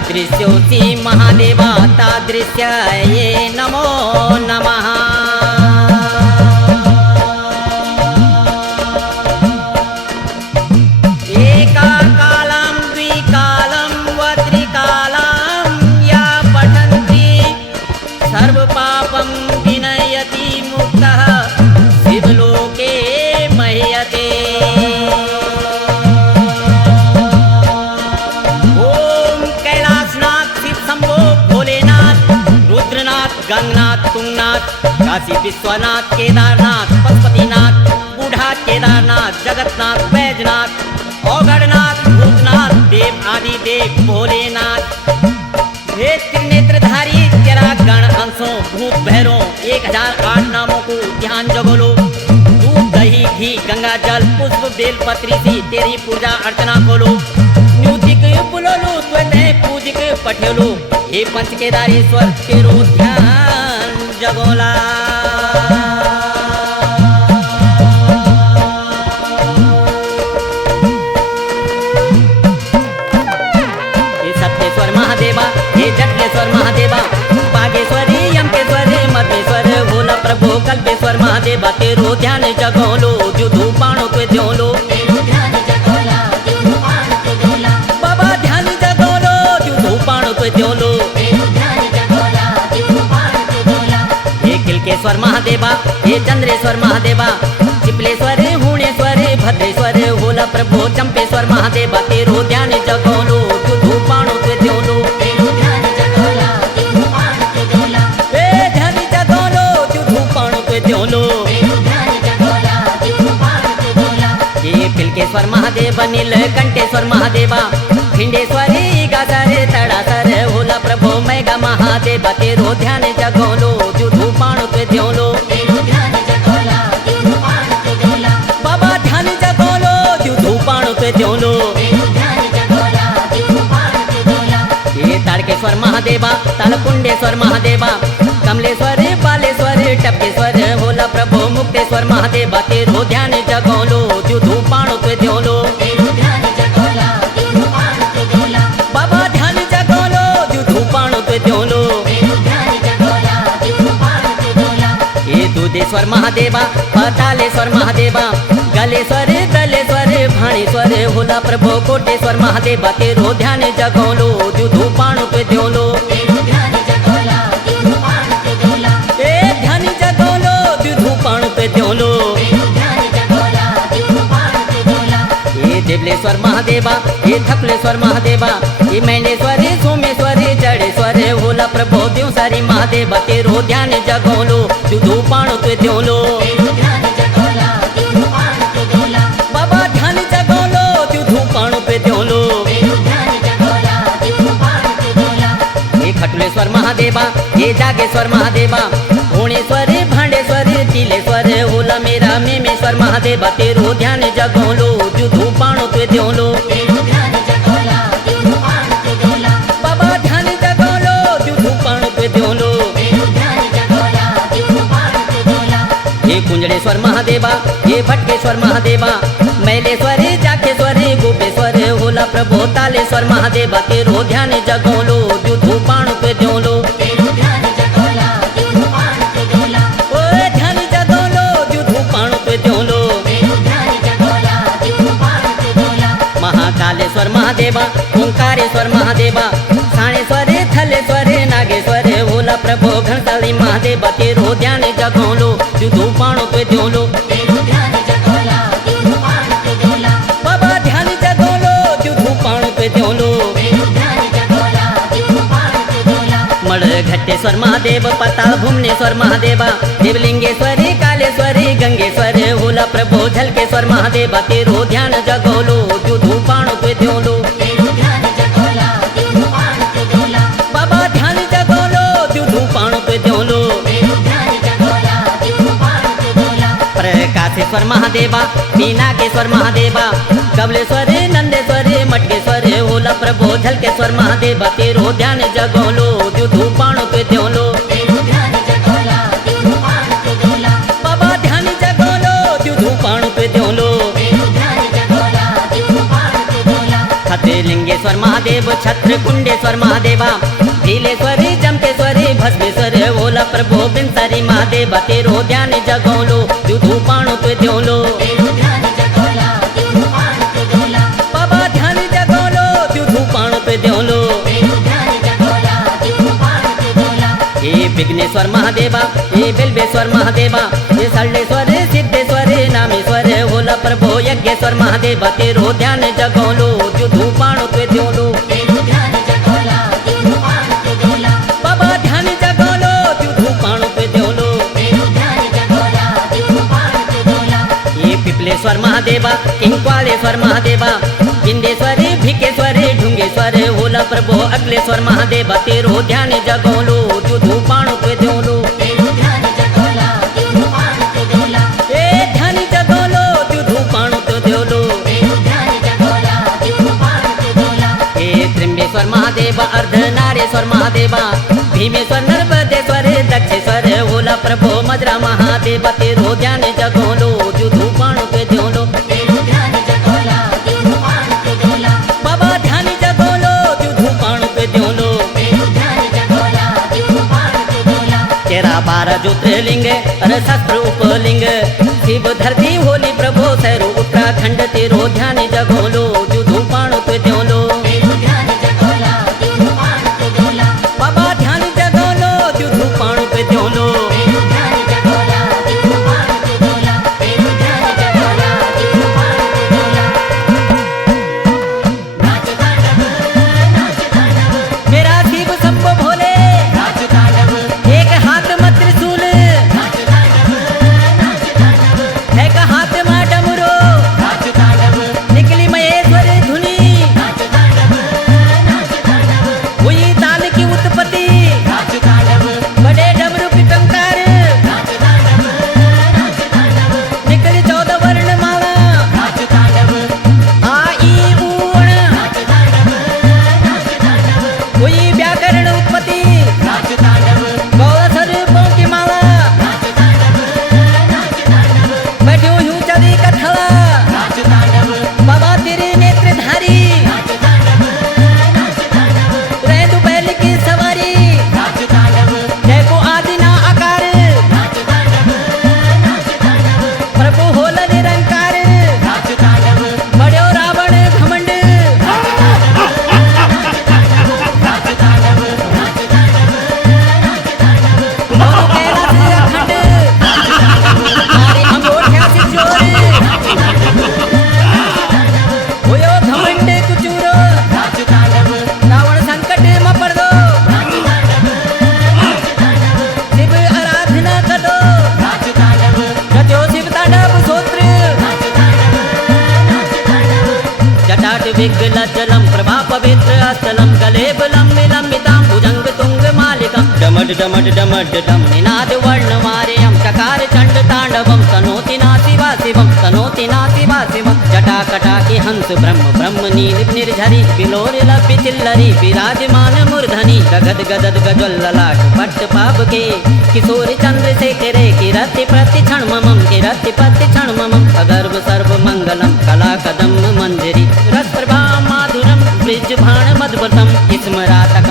यादृश्योऽसि महादेवा तादृश्याय नमो नमः। एकाकालं द्विकालं व त्रिकालं या पठन्ति सर्वपापं विनयति मुक्तः शिवलोके मह्यते। गंगनाथ, तुंगनाथ, काशी विश्वनाथ, केदारनाथ, पशुपतिनाथ, बूढ़ा केदारनाथ, जगतनाथ, बैजनाथ, औगड़नाथ, भूतनाथ, देव आदि देव भोलेनाथ। हे त्रिनेत्रधारी तेरा गण अंशों भूत भैरों 1008 नामों को ध्यान जगोलो। दूध दही घी गंगा जल पुष्प बेलपत्री सी तेरी पूजा अर्चना खोलो। न्यूतिक बुलोलो त्वते पूजिक पठेलो। हे पंच केदारेश्वर तेरो ध्यान जगोला। हे सप्तेश्वर महादेवा, हे जटलेश्वर महादेवा, बागेश्वरी यमकेश्वरी मधेश्वर भोला प्रभु कल्पेश्वर महादेवा तेरो ध्यान जगोलो। जुधू पाणो पे द्योलो बाबा ध्यान जगोलो। जुधू पाणो पे द्योलो। किलकेश्वर महादेवा, हे चंद्रेश्वर महादेवा, चिपलेश्वर हुणेश्वर भद्रेश्वर भोला प्रभु चंपेश्वर महादेवा तेरो ध्यान जगोलो। जुधू पाणो पे द्योलो। ध्यान जगोलो जुधू पाणो पे द्योलो। ये किलकेश्वर महादेव नीलकंठेश्वर महादेवा, खिंडेश्वरी गासरे तड़ासर भोला प्रभु मैगा महादेवा तेरो ध्यान जगोलो। जुधू पाणो पे द्योलो। बाबा ध्यान जगोलो जुधू पाणो पे द्योलो। ये ताड़केश्वर महादेवा, तालकुंडेश्वर महादेवा, कमलेश्वर बालेश्वर टपकेश्वर भोला प्रभु मुक्तेश्वर महादेवा तेरो ध्यान जगोलो। जुधू पाणो पे द्योलो। बाबा ध्यान जगोलो जुधू पाणो पे द्योलो। ये दूधेश्वर महादेवा, पातालेश्वर महादेवा, गलेश्वर दलेश्वर भाणेश्वर भोला प्रभु कोटेश्वर महादेवा तेरो ध्यान जगोलो। जुधू पाणो पे द्योलो। ध्यान जगोलो जुधू पाणो पे द्योलो। ये देवलेश्वर महादेवा, ये थकलेश्वर महादेवा, ये मैंडेश्वर सोमेश्वर जड़ेश्वर भोला प्रभु द्योसारी महादेवा तेरो ध्यान जगोलो। जुधू पाणो पे द्योलो। बाबा ध्यान जगोलो जुधू पाणो पे द्योलो। ये खटलेश्वर महादेवा, ये जागेश्वर महादेवा, भुवनेश्वर भांडेश्वर तिलेश्वर भोला मेरा मेमेश्वर महादेवा तेरो ध्यान जगोलो। जुधू पाणो पे द्योलो। बाबा ध्यान जगोलो जुधू पाणो पे द्योलो। ये कुंजड़ेश्वर महादेवा, ये भटकेश्वर महादेवा, मैलेश्वर जाकेश्वर गोपेश्वर भोला प्रभु तालेश्वर महादेवा तेरो ध्यान जगोलो। जुधू पाणो पे द्योलो। ध्यान जगोलो जुधू पाणो पे द्योलो। महाकालेश्वर महादेवा, ओंकारेश्वर महादेवा, साणेश्वर थलेश्वर नागेश्वर भोला प्रभु घनसाली महादेवा तेरो ध्यान जगोलो। जुधू पाणो पे द्योलो। बाबा ध्यान जगोलो जुधू पाणो पे द्योलो। मड़घट्टेश्वर महादेव, पाताल भुवनेश्वर महादेवा, देवलिंगेश्वरी कालेश्वरी गंगेश्वर भोला प्रभु झलकेश्वर महादेवा तेरो ध्यान जगोलो। जुधू पाणो पे द्योलो। बाबा ध्यान जगोलो जुधू पाणो पे द्योलो। प्रकाशेश्वर महादेवा, मीनाकेश्वर महादेवा, कमलेश्वर नंदेश्वर मटकेश्वर भोला प्रभु झलकेश्वर महादेवा तेरो ध्यान जगोलो। जुधू पाणो पे द्योलो। बाबा ध्यान जगोलो जुधू पाणो पे द्योलो। खते लिंगेश्वर महादेव महादेव छत्र कुंडेश्वर महादेवा भीलेश्वरी जमकेश्वरी भस्मेश्वर ओला प्रभो बिंसरी महादेव तेरो ध्यान जगोलो युधु पाणो तो द्योलो बाबा ध्यान जगोलो युधु पाणो तो द्योलो ये विघ्नेश्वर महादेवा ये बिल्वेश्वर महादेवा ये सल्लेश्वर सिद्धेश्वर नामेश्वर ओला प्रभो यज्ञेश्वर महादेवा तेरो ध्यान जगोलो युधु पाणो तो द्योलो बाबा ध्यान जगोलो युधु पाणो तो द्योलो ये पिपलेश्वर महादेवा किंक्वालेश्वर महादेवा बिंदेश्वरी भिकेश्वरी ढुंगेश्वर ओला प्रभो अगलेश्वर महादेवा तेरो ध्यान जगोलो युधु पाणो तो द्योलो ए ध्यान जगोलो युधु पाणो तो द्योलो ए त्र्यंबेश्वर महादेवा अर्धनारेश्वर महादेवा भीमेश्वर नर्मदेश्वर दक्षेश्वर ओला प्रभो मजरा महादेवा तेरो ध्यान जगोलो युधु पाणो तो द्योलो बाबा ध्यान जगोलो युधु पाणो तो द्योलो तेरा 12 ज्योतिर्लिंग अर शस्त्र उपलिंग शिव धरती होली प्रभो सैरो उत्तराखंड तेरो ध्यान जगोलो युधु पाणो तो द्योलो बाबा ध्यान जगोलो युधु पाणो तो द्योलो मेरा शिव शंभो भोले एक हाथ में त्रिशूल एक हाथ में डमरू निकली महेश्वर धुनी हुई ताल की उत्पत्ति बड़े डमरू की टंकार निकली 14 वर्ण माला आई ऊण हुई व्याकरण उत्पत्ति गौर की माला बैठो यूं चली कथला बाबा तेरे नेत्रधारी रेंदु बैल की सवारी जय को आदि ना आकार प्रभु होल निरंकार बड़ो रावण घमंड और कैलाश अखंड मारे अंगूठा से जोर होयो घमंड कुचूरो रावण संकट में पड़ दो शिव आराधना कर दो रचो शिव तांडव स्तोत्र जटाट विगल जलम प्रभा पवित्र अस्थलम कलेबलम विलंबिताम भुजंग तुंग मालिकम डमड डमड डमड डम निनाद वर्ण मारेयम चकार चंड तांडवम तनोति नासिवा शिवम तनोति नासिवा शिवम जटा कटा के हंस ब्रह्म ब्रह्म नील निर्झरी बिलोर लपि चिल्लरी विराजमान मूर्धनि गगद गदद गजल ललाट पट्ट पाप के किशोर चंद्र से करे किरति प्रति क्षण ममम किरति प्रति क्षण ममम अगर्भ सर्व मंगलम कला कदम मंजरी रस प्रभा माधुरम ब्रिज भाण मधुबतम स्मरातक